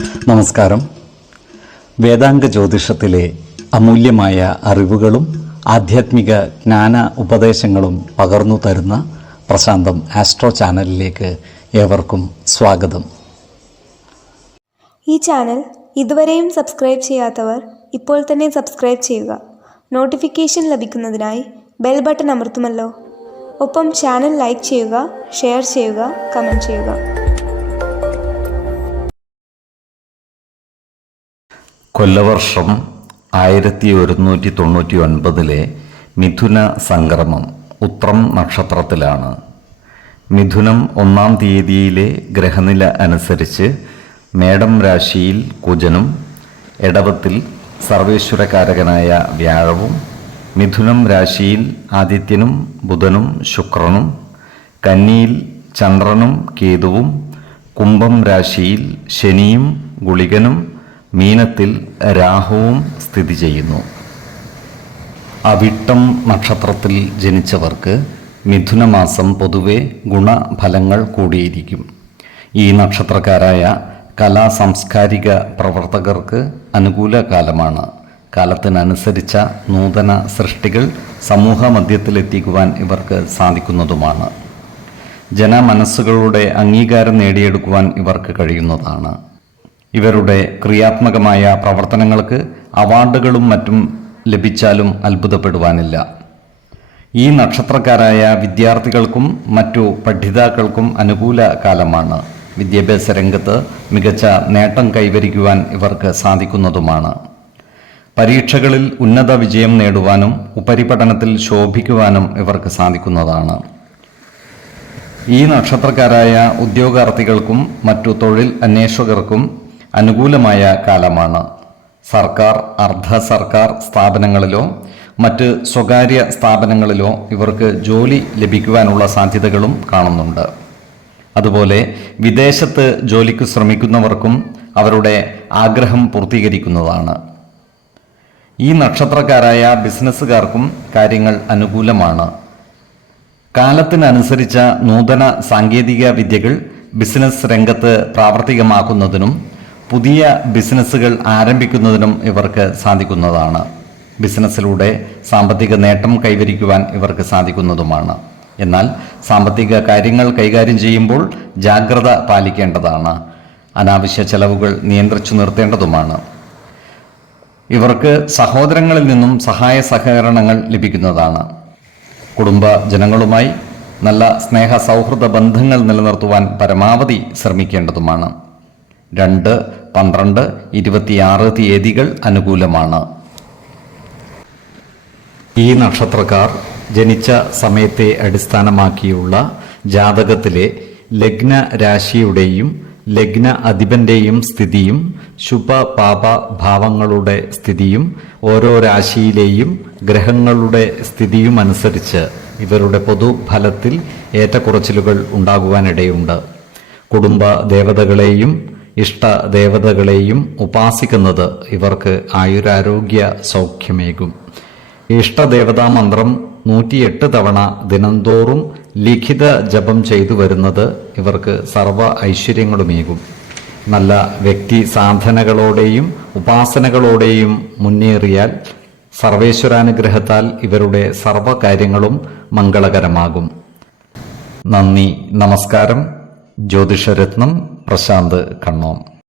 നമസ്കാരം. വേദാംഗ ജ്യോതിഷത്തിലെ അമൂല്യമായ അറിവുകളും ആധ്യാത്മിക ജ്ഞാന ഉപദേശങ്ങളും പകർന്നു തരുന്ന പ്രശാന്തം ആസ്ട്രോ ചാനലിലേക്ക് ഏവർക്കും സ്വാഗതം. ഈ ചാനൽ ഇതുവരെയും സബ്സ്ക്രൈബ് ചെയ്യാത്തവർ ഇപ്പോൾ തന്നെ സബ്സ്ക്രൈബ് ചെയ്യുക. നോട്ടിഫിക്കേഷൻ ലഭിക്കുന്നതിനായി ബെൽ ബട്ടൺ അമർത്തുമല്ലോ. ഒപ്പം ചാനൽ ലൈക്ക് ചെയ്യുക, ഷെയർ ചെയ്യുക, കമൻറ്റ് ചെയ്യുക. കൊല്ലവർഷം 1199 മിഥുന സംക്രമം ഉത്രം നക്ഷത്രത്തിലാണ്. മിഥുനം 1-ാം തീയതിയിലെ ഗ്രഹനില അനുസരിച്ച് മേടം രാശിയിൽ കുജനും, എടവത്തിൽ സർവേശ്വരകാരകനായ വ്യാഴവും, മിഥുനം രാശിയിൽ ആദിത്യനും ബുധനും ശുക്രനും, കന്നിയിൽ ചന്ദ്രനും കേതുവും, കുംഭം രാശിയിൽ ശനിയും ഗുളികനും, മീനത്തിൽ രാഹുവും സ്ഥിതി ചെയ്യുന്നു. അവിട്ടം നക്ഷത്രത്തിൽ ജനിച്ചവർക്ക് മിഥുനമാസം പൊതുവെ ഗുണഫലങ്ങൾ കൂടിയിരിക്കും. ഈ നക്ഷത്രക്കാരായ കലാ സാംസ്കാരിക പ്രവർത്തകർക്ക് അനുകൂല കാലമാണ്. കാലത്തിനനുസരിച്ച നൂതന സൃഷ്ടികൾ സമൂഹ മധ്യത്തിലെത്തിക്കുവാൻ ഇവർക്ക് സാധിക്കുന്നതുമാണ്. ജനമനസ്സുകളുടെ അംഗീകാരം നേടിയെടുക്കുവാൻ ഇവർക്ക് കഴിയുന്നതാണ്. ഇവരുടെ ക്രിയാത്മകമായ പ്രവർത്തനങ്ങൾക്ക് അവാർഡുകളും മറ്റും ലഭിച്ചാലും അത്ഭുതപ്പെടുവാനില്ല. ഈ നക്ഷത്രക്കാരായ വിദ്യാർത്ഥികൾക്കും മറ്റു പഠിതാക്കൾക്കും അനുകൂല കാലമാണ്. വിദ്യാഭ്യാസ രംഗത്ത് മികച്ച നേട്ടം കൈവരിക്കുവാൻ ഇവർക്ക് സാധിക്കുന്നതുമാണ്. പരീക്ഷകളിൽ ഉന്നത വിജയം നേടുവാനും ഉപരിപഠനത്തിൽ ശോഭിക്കുവാനും ഇവർക്ക് സാധിക്കുന്നതാണ്. ഈ നക്ഷത്രക്കാരായ ഉദ്യോഗാർത്ഥികൾക്കും മറ്റു തൊഴിൽ അന്വേഷകർക്കും അനുകൂലമായ കാലമാണ്. സർക്കാർ, അർദ്ധ സർക്കാർ സ്ഥാപനങ്ങളിലോ മറ്റ് സ്വകാര്യ സ്ഥാപനങ്ങളിലോ ഇവർക്ക് ജോലി ലഭിക്കുവാനുള്ള സാധ്യതകളും കാണുന്നുണ്ട്. അതുപോലെ വിദേശത്ത് ജോലിക്ക് ശ്രമിക്കുന്നവർക്കും അവരുടെ ആഗ്രഹം പൂർത്തീകരിക്കുന്നതാണ്. ഈ നക്ഷത്രക്കാരായ ബിസിനസ്സുകാർക്കും കാര്യങ്ങൾ അനുകൂലമാണ്. കാലത്തിനനുസരിച്ച നൂതന സാങ്കേതിക വിദ്യകൾ ബിസിനസ് രംഗത്ത് പ്രാവർത്തികമാക്കുന്നതിനും പുതിയ ബിസിനസ്സുകൾ ആരംഭിക്കുന്നതിനും ഇവർക്ക് സാധിക്കുന്നതാണ്. ബിസിനസ്സിലൂടെ സാമ്പത്തിക നേട്ടം കൈവരിക്കുവാൻ ഇവർക്ക് സാധിക്കുന്നതുമാണ്. എന്നാൽ സാമ്പത്തിക കാര്യങ്ങൾ കൈകാര്യം ചെയ്യുമ്പോൾ ജാഗ്രത പാലിക്കേണ്ടതാണ്. അനാവശ്യ ചെലവുകൾ നിയന്ത്രിച്ചു നിർത്തേണ്ടതുമാണ്. ഇവർക്ക് സഹോദരങ്ങളിൽ നിന്നും സഹായ സഹകരണങ്ങൾ ലഭിക്കുന്നതാണ്. കുടുംബ ജനങ്ങളുമായി നല്ല സ്നേഹ സൗഹൃദ ബന്ധങ്ങൾ നിലനിർത്തുവാൻ പരമാവധി ശ്രമിക്കേണ്ടതുമാണ്. 2, 12, 26 തീയതികൾ അനുകൂലമാണ്. ഈ നക്ഷത്രക്കാർ ജനിച്ച സമയത്തെ അടിസ്ഥാനമാക്കിയുള്ള ജാതകത്തിലെ ലഗ്ന രാശിയുടെയും ലഗ്ന അധിപന്റെയും സ്ഥിതിയും ശുഭ പാപ ഭാവങ്ങളുടെ സ്ഥിതിയും ഓരോ രാശിയിലെയും ഗ്രഹങ്ങളുടെ സ്ഥിതിയും അനുസരിച്ച് ഇവരുടെ പൊതുഫലത്തിൽ ഏറ്റക്കുറച്ചിലുകൾ ഉണ്ടാകുവാനിടയുണ്ട്. കുടുംബ ദേവതകളെയും ഇഷ്ടദേവതകളെയും ഉപാസിക്കുന്നത് ഇവർക്ക് ആയുരാരോഗ്യ സൗഖ്യമേകും. ഇഷ്ടദേവതാ മന്ത്രം 108 തവണ ദിനംതോറും ലിഖിത ജപം ചെയ്തു വരുന്നത് ഇവർക്ക് സർവ്വ ഐശ്വര്യങ്ങളുമേകും. നല്ല വ്യക്തി സാധനകളോടെയും ഉപാസനകളോടെയും മുന്നേറിയാൽ സർവേശ്വരാനുഗ്രഹത്താൽ ഇവരുടെ സർവ്വകാര്യങ്ങളും മംഗളകരമാകും. നന്ദി, നമസ്കാരം. ജ്യോതിഷരത്നം പ്രശാന്ത് കണ്ണോം.